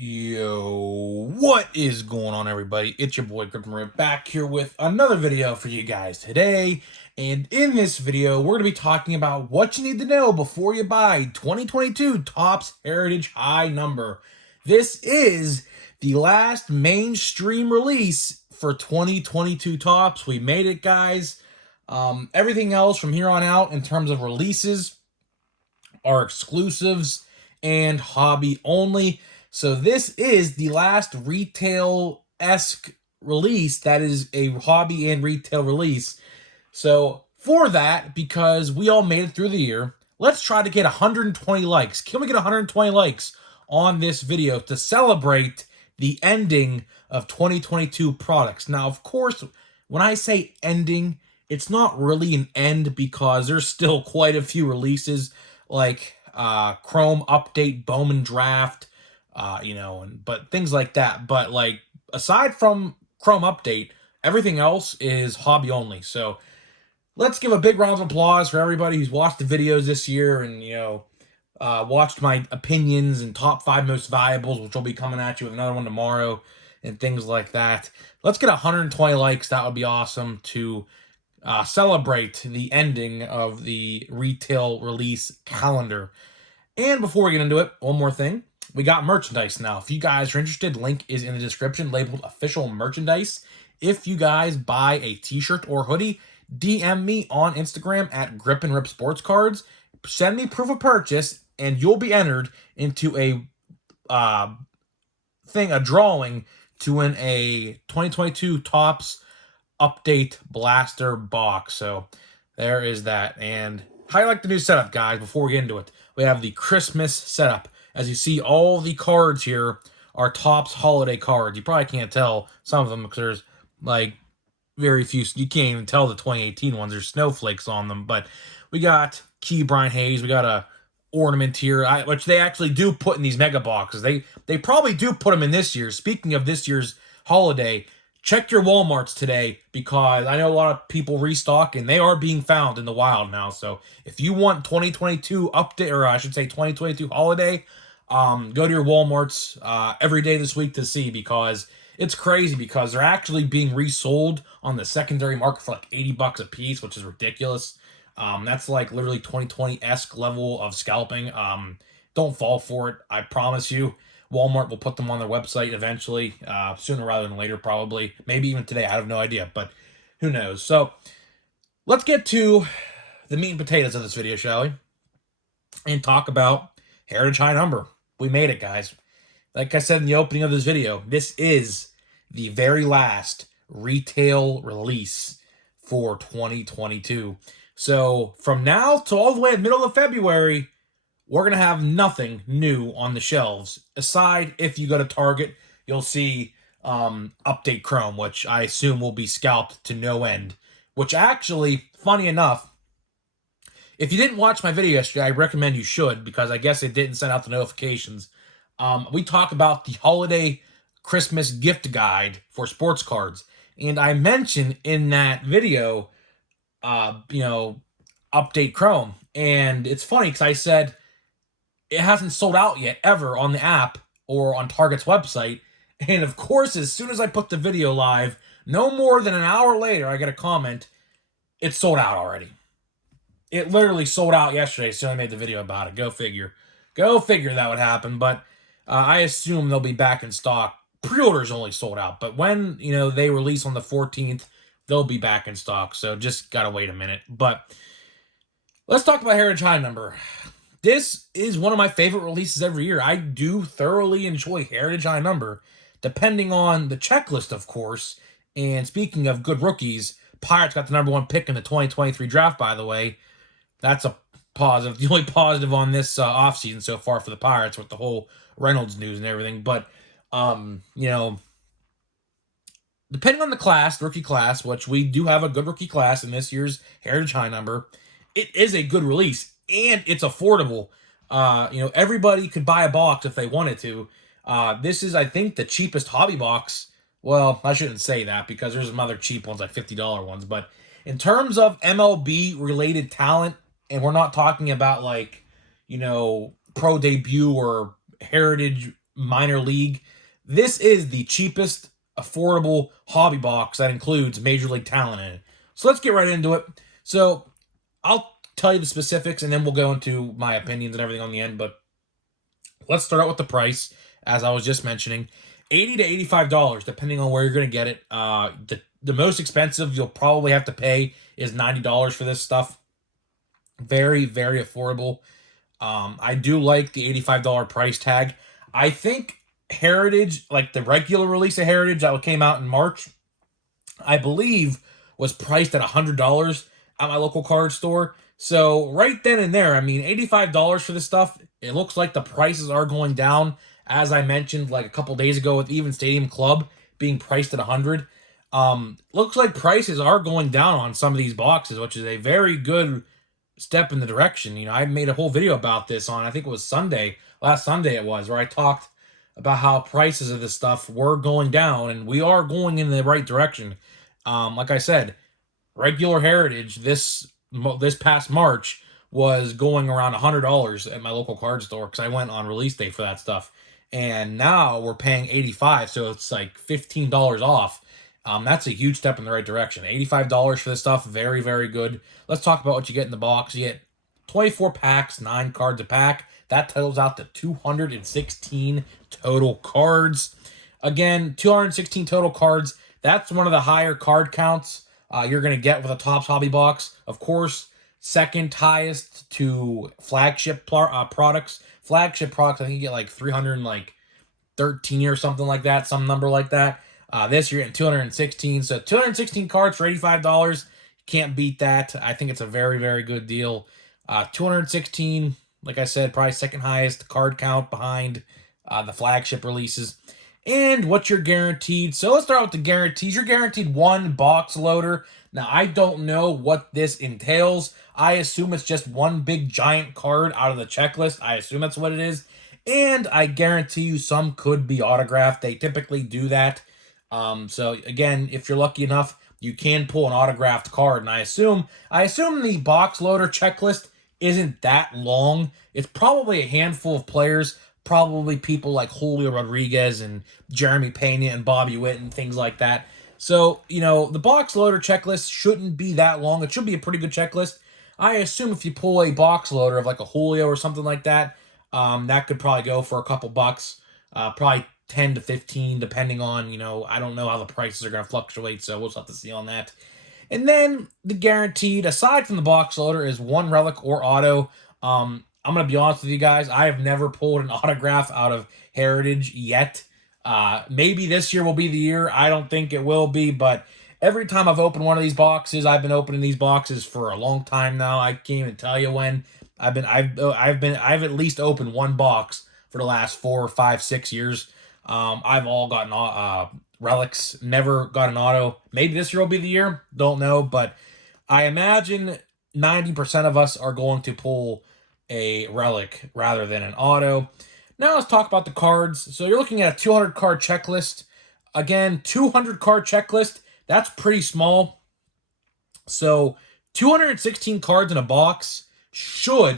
Yo, what is going on, everybody? It's your boy Griffin back here with another video for you guys today. And in this video, we're going to be talking about what you need to know before you buy 2022 Topps Heritage High Number. This is the last mainstream release for 2022 Topps. We made it, guys. Everything else from here on out in terms of releases are exclusives and hobby only. So this is the last retail-esque release that is a hobby and retail release. So for that, because we all made it through the year, let's try to get 120 likes. Can we get 120 likes on this video to celebrate the ending of 2022 products? Now, of course, when I say ending, it's not really an end because there's still quite a few releases like Chrome Update, Bowman Draft, but things like that. But like aside from Chrome Update, everything else is hobby only. So let's give a big round of applause for everybody who's watched the videos this year and watched my opinions and top 5 most valuables, which will be coming at you with another one tomorrow and things like that. Let's get 120 likes. That would be awesome to celebrate the ending of the retail release calendar. And before we get into it, one more thing. We got merchandise now. If you guys are interested, link is in the description labeled official merchandise. If you guys buy a t-shirt or hoodie, DM me on Instagram at Grip and Rip Sports Cards. Send me proof of purchase, and you'll be entered into a drawing to win a 2022 Topps Update Blaster box. So there is that. And how do you like the new setup, guys? Before we get into it, we have the Christmas setup. As you see, all the cards here are Topps holiday cards. You probably can't tell some of them because there's like very few. You can't even tell the 2018 ones. There's snowflakes on them. But we got Key Brian Hayes. We got a ornament here, which they actually do put in these mega boxes. They probably do put them in this year. Speaking of this year's holiday, check your Walmarts today because I know a lot of people restock and they are being found in the wild now. So if you want 2022 update, or I should say 2022 holiday, go to your Walmarts every day this week to see, because it's crazy because they're actually being resold on the secondary market for like $80 a piece, which is ridiculous. That's like literally 2020-esque level of scalping. Don't fall for it. I promise you. Walmart will put them on their website eventually, sooner rather than later, probably. Maybe even today. I have no idea, but who knows? So let's get to the meat and potatoes of this video, shall we? And talk about Heritage High Number. We made it, guys. Like I said in the opening of this video, this is the very last retail release for 2022. So from now to all the way to the middle of February, we're going to have nothing new on the shelves. Aside, if you go to Target, you'll see Update Chrome, which I assume will be scalped to no end. Which actually, funny enough, if you didn't watch my video yesterday, I recommend you should, because I guess it didn't send out the notifications. We talk about the holiday Christmas gift guide for sports cards. And I mentioned in that video, Update Chrome. And it's funny because I said it hasn't sold out yet ever on the app or on Target's website. And of course, as soon as I put the video live, no more than an hour later, I get a comment, it's sold out already. It literally sold out yesterday, so I made the video about it. Go figure. Go figure that would happen. But I assume they'll be back in stock. Pre-orders only sold out. But when, they release on the 14th, they'll be back in stock. So just gotta wait a minute. But let's talk about Heritage High Number. This is one of my favorite releases every year. I do thoroughly enjoy Heritage High Number, depending on the checklist, of course. And speaking of good rookies, Pirates got the #1 pick in the 2023 draft, by the way. That's a positive. The only positive on this offseason so far for the Pirates with the whole Reynolds news and everything. But, depending on the class, the rookie class, which we do have a good rookie class in this year's Heritage High Number, it is a good release. And it's affordable. Everybody could buy a box if they wanted to. This is, I think, the cheapest hobby box. Well, I shouldn't say that because there's some other cheap ones, like $50 ones. But in terms of MLB-related talent, and we're not talking about, like, pro debut or heritage minor league. This is the cheapest, affordable hobby box that includes Major League talent in it. So let's get right into it. So I'll tell you the specifics, and then we'll go into my opinions and everything on the end. But let's start out with the price, as I was just mentioning. $80 to $85, depending on where you're going to get it. The most expensive you'll probably have to pay is $90 for this stuff. Very, very affordable. I do like the $85 price tag. I think Heritage, like the regular release of Heritage that came out in March, I believe was priced at $100 at my local card store. So right then and there, I mean, $85 for this stuff, it looks like the prices are going down. As I mentioned like a couple days ago with even Stadium Club being priced at $100. Looks like prices are going down on some of these boxes, which is a very good step in the direction. You know, I made a whole video about this on, I think it was last Sunday it was, where I talked about how prices of this stuff were going down, and we are going in the right direction. Like I said, regular Heritage this past March was going around $100 at my local card store because I went on release day for that stuff. And now we're paying $85, so it's like $15 off. That's a huge step in the right direction. $85 for this stuff, very, very good. Let's talk about what you get in the box. You get 24 packs, 9 cards a pack. That totals out to 216 total cards. Again, 216 total cards. That's one of the higher card counts you're going to get with a Topps hobby box. Of course, second highest to flagship products. Flagship products, I think you get like 313 or something like that, some number like that. This you're getting 216. So 216 cards for $85. Can't beat that. I think it's a very, very good deal. 216, like I said, probably second highest card count behind the flagship releases. And what you're guaranteed. So let's start with the guarantees. You're guaranteed 1 box loader. Now, I don't know what this entails. I assume it's just one big giant card out of the checklist. I assume that's what it is. And I guarantee you some could be autographed. They typically do that. So again, if you're lucky enough, you can pull an autographed card. And I assume the box loader checklist isn't that long. It's probably a handful of players, probably people like Julio Rodriguez and Jeremy Pena and Bobby Witt and things like that. So, you know, the box loader checklist shouldn't be that long. It should be a pretty good checklist. I assume if you pull a box loader of like a Julio or something like that, that could probably go for a couple bucks. Probably 10 to 15, depending on, you know, I don't know how the prices are going to fluctuate, so we'll just have to see on that. And then the guaranteed, aside from the box loader, is 1 relic or auto. I'm going to be honest with you guys, I have never pulled an autograph out of Heritage yet. Maybe this year will be the year. I don't think it will be, but every time I've opened one of these boxes, I've been opening these boxes for a long time now. I can't even tell you when. I've at least opened 1 box for the last 4, 5, 6 years. I've all gotten relics, never got an auto. Maybe this year will be the year. Don't know, but I imagine 90% of us are going to pull a relic rather than an auto. Now let's talk about the cards. So you're looking at a 200 card checklist. Again, 200 card checklist. That's pretty small. So 216 cards in a box should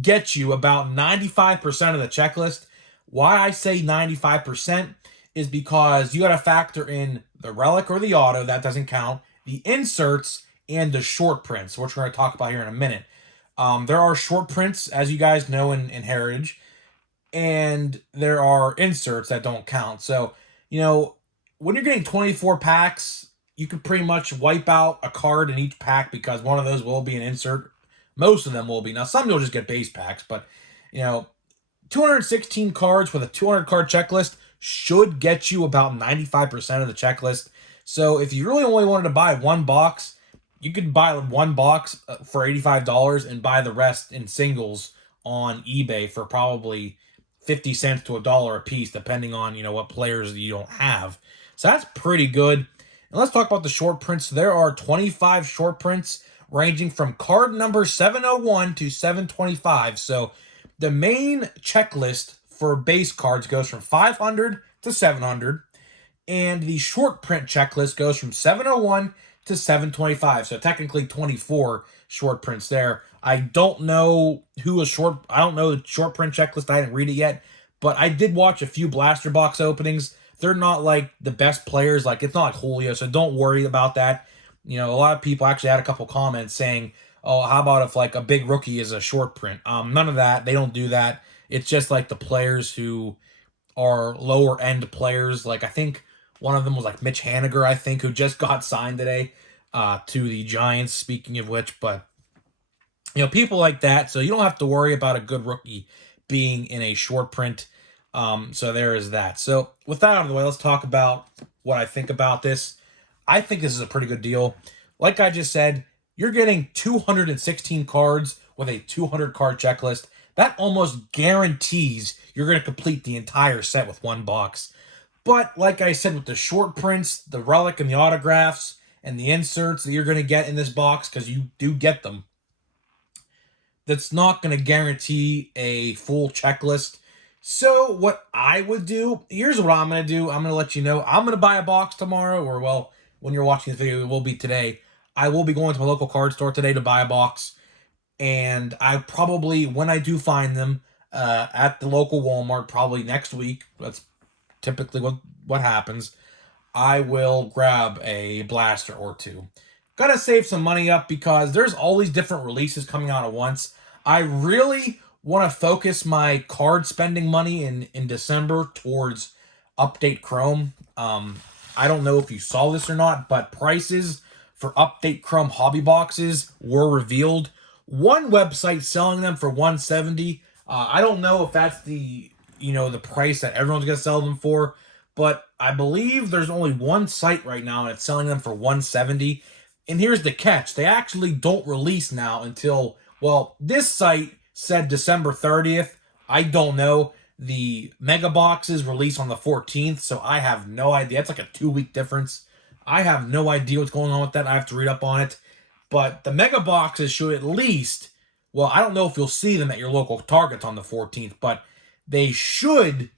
get you about 95% of the checklist. Why I say 95% is because you got to factor in the relic or the auto, that doesn't count, the inserts, and the short prints, which we're going to talk about here in a minute. There are short prints, as you guys know, in Heritage, and there are inserts that don't count. So, you know, when you're getting 24 packs, you could pretty much wipe out a card in each pack because one of those will be an insert. Most of them will be. Now, some you'll just get base packs, but, you know, 216 cards with a 200 card checklist should get you about 95% of the checklist. So if you really only wanted to buy 1 box, you could buy 1 box for $85 and buy the rest in singles on eBay for probably 50 cents to $1 a piece, depending on, you know, what players you don't have. So that's pretty good. And let's talk about the short prints. There are 25 short prints ranging from card number 701 to 725. So the main checklist for base cards goes from 500 to 700, and the short print checklist goes from 701 to 725. So technically 24 short prints there. I don't know the short print checklist. I didn't read it yet, But I did watch a few blaster box openings. They're not like the best players. Like, it's not like Julio, so don't worry about that. You know, a lot of people actually had a couple comments saying, "Oh, how about if like a big rookie is a short print?" None of that. They don't do that. It's just like the players who are lower end players. Like, I think one of them was like Mitch Haniger, I think, who just got signed today to the Giants. Speaking of which, but you know, people like that. So you don't have to worry about a good rookie being in a short print. So there is that. So with that out of the way, let's talk about what I think about this. I think this is a pretty good deal. Like I just said, you're getting 216 cards with a 200 card checklist. That almost guarantees you're going to complete the entire set with one box. But like I said, with the short prints, the relic and the autographs, and the inserts that you're going to get in this box, because you do get them, that's not going to guarantee a full checklist. So what I would do, here's what I'm going to do. I'm going to let you know. I'm going to buy a box tomorrow, or well, when you're watching this video, it will be today. I will be going to my local card store today to buy a box. And I probably, when I do find them at the local Walmart, probably next week, that's typically what happens, I will grab a blaster or two. Gotta save some money up because there's all these different releases coming out at once. I really want to focus my card spending money in December towards Update Chrome. I don't know if you saw this or not, but prices for Update Chrome hobby boxes were revealed. One website selling them for 170. I don't know if that's the the price that everyone's gonna sell them for, but I believe there's only one site right now and it's selling them for 170. And here's the catch: they actually don't release now until, well, this site said December 30th. I don't know. The mega boxes release on the 14th, so I have no idea. It's like a 2-week difference. I have no idea what's going on with that. I have to read up on it. But the mega boxes should at least, well, I don't know if you'll see them at your local Targets on the 14th, but they should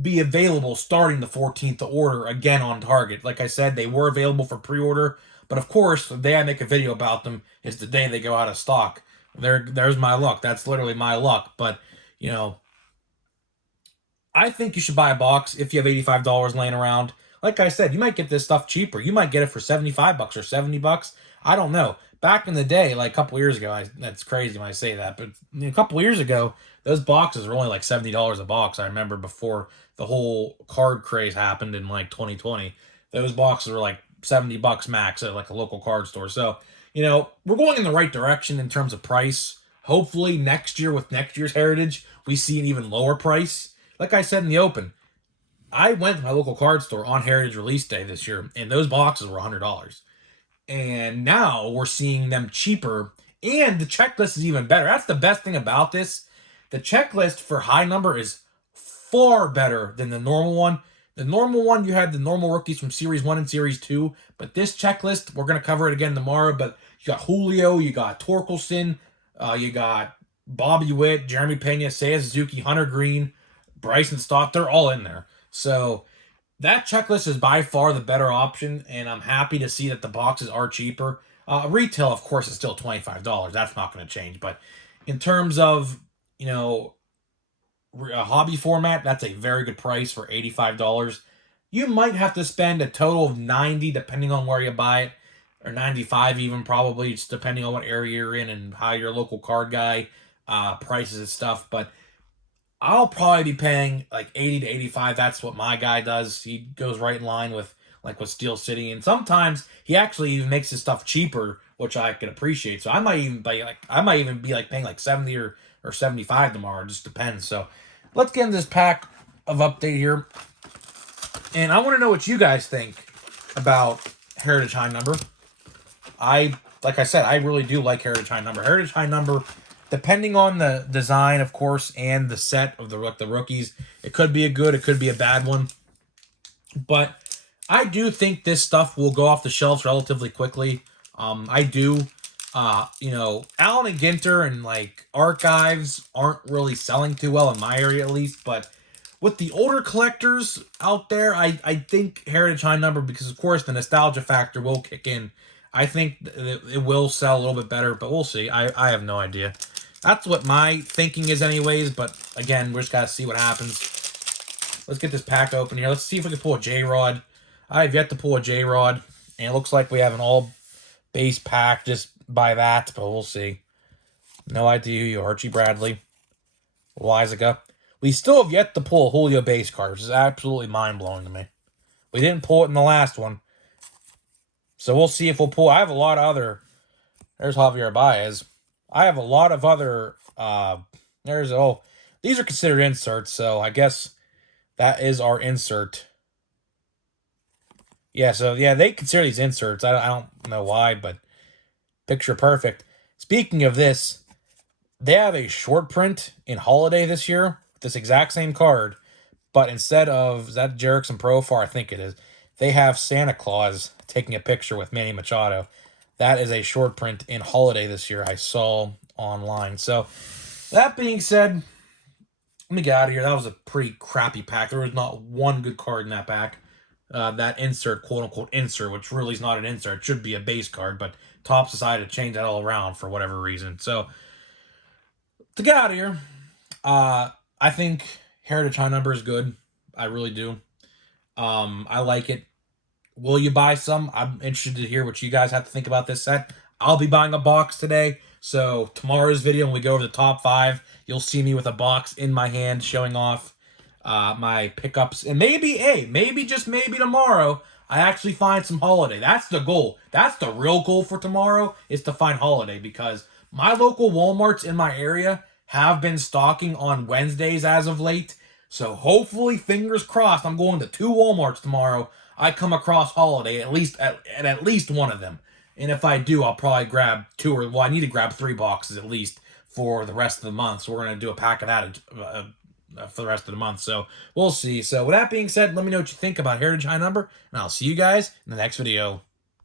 be available starting the 14th to order again on Target. Like I said, they were available for pre-order, but of course, the day I make a video about them is the day they go out of stock. There's my luck. That's literally my luck. But, I think you should buy a box if you have $85 laying around. Like I said, you might get this stuff cheaper. You might get it for $75 or $70. I don't know. Back in the day, like a couple years ago, that's crazy when I say that, but a couple years ago, those boxes were only like $70 a box. I remember before the whole card craze happened in like 2020, those boxes were like $70 max at like a local card store. So, we're going in the right direction in terms of price. Hopefully next year with next year's Heritage, we see an even lower price. Like I said in the open, I went to my local card store on Heritage release day this year, and those boxes were $100. And now we're seeing them cheaper, and the checklist is even better. That's the best thing about this. The checklist for high number is far better than the normal one. The normal one, you had the normal rookies from Series 1 and Series 2, but this checklist, we're going to cover it again tomorrow, but you got Julio, you got Torkelson, you got Bobby Witt, Jeremy Pena, Seiya Suzuki, Hunter Green, Bryson Stott, they're all in there. So that checklist is by far the better option, and I'm happy to see that the boxes are cheaper. Retail, of course, is still $25. That's not going to change. But in terms of, a hobby format, that's a very good price for $85. You might have to spend a total of $90 depending on where you buy it, or $95 even probably, just depending on what area you're in and how your local card guy prices and stuff. But I'll probably be paying like $80 to $85. That's what my guy does. He goes right in line with Steel City, and sometimes he actually even makes his stuff cheaper, which I can appreciate. So I might even be paying like $70 or $75 tomorrow. It just depends. So let's get into this pack of update here, and I want to know what you guys think about Heritage High Number. Like I said, I really do like Heritage High Number. Heritage High Number, depending on the design, of course, and the set of the rookies, it could be a good, it could be a bad one. But I do think this stuff will go off the shelves relatively quickly. I do. Allen and Ginter and Archives aren't really selling too well in my area, at least. But with the older collectors out there, I think Heritage High Number, because of course the nostalgia factor will kick in. I think it will sell a little bit better, but we'll see. I have no idea. That's what my thinking is anyways, but again, we're just got to see what happens. Let's get this pack open here. Let's see if we can pull a J-Rod. I have yet to pull a J-Rod, and it looks like we have an all-base pack just by that, but we'll see. No idea who you are, Archie Bradley. Lizaga. We still have yet to pull a Julio base card, which is absolutely mind-blowing to me. We didn't pull it in the last one. So we'll see if we'll pull. I have a lot of other... There's Javier Baez. I have a lot of other... these are considered inserts, so I guess that is our insert. Yeah, so yeah, they consider these inserts. I don't know why, but picture perfect. Speaking of this, they have a short print in Holiday this year, this exact same card, but instead of, is that Jerickson Profar? I think it is. They have Santa Claus taking a picture with Manny Machado. That is a short print in Holiday this year I saw online. So, that being said, let me get out of here. That was a pretty crappy pack. There was not one good card in that pack. That insert, quote-unquote insert, which really is not an insert. It should be a base card, but Topps decided to change that all around for whatever reason. So, to get out of here, I think Heritage High Number is good. I really do. I like it. Will you buy some? I'm interested to hear what you guys have to think about this set. I'll be buying a box today. So tomorrow's video, when we go over the top 5, you'll see me with a box in my hand showing off my pickups. And maybe just maybe tomorrow, I actually find some Holiday. That's the goal. That's the real goal for tomorrow, is to find Holiday, because my local Walmarts in my area have been stocking on Wednesdays as of late. So hopefully, fingers crossed, I'm going to 2 Walmarts tomorrow. I come across Holiday at least one of them. And if I do, I'll probably grab 2 or, well, I need to grab 3 boxes at least for the rest of the month. So we're going to do a pack of that for the rest of the month. So we'll see. So with that being said, let me know what you think about Heritage High Number, and I'll see you guys in the next video.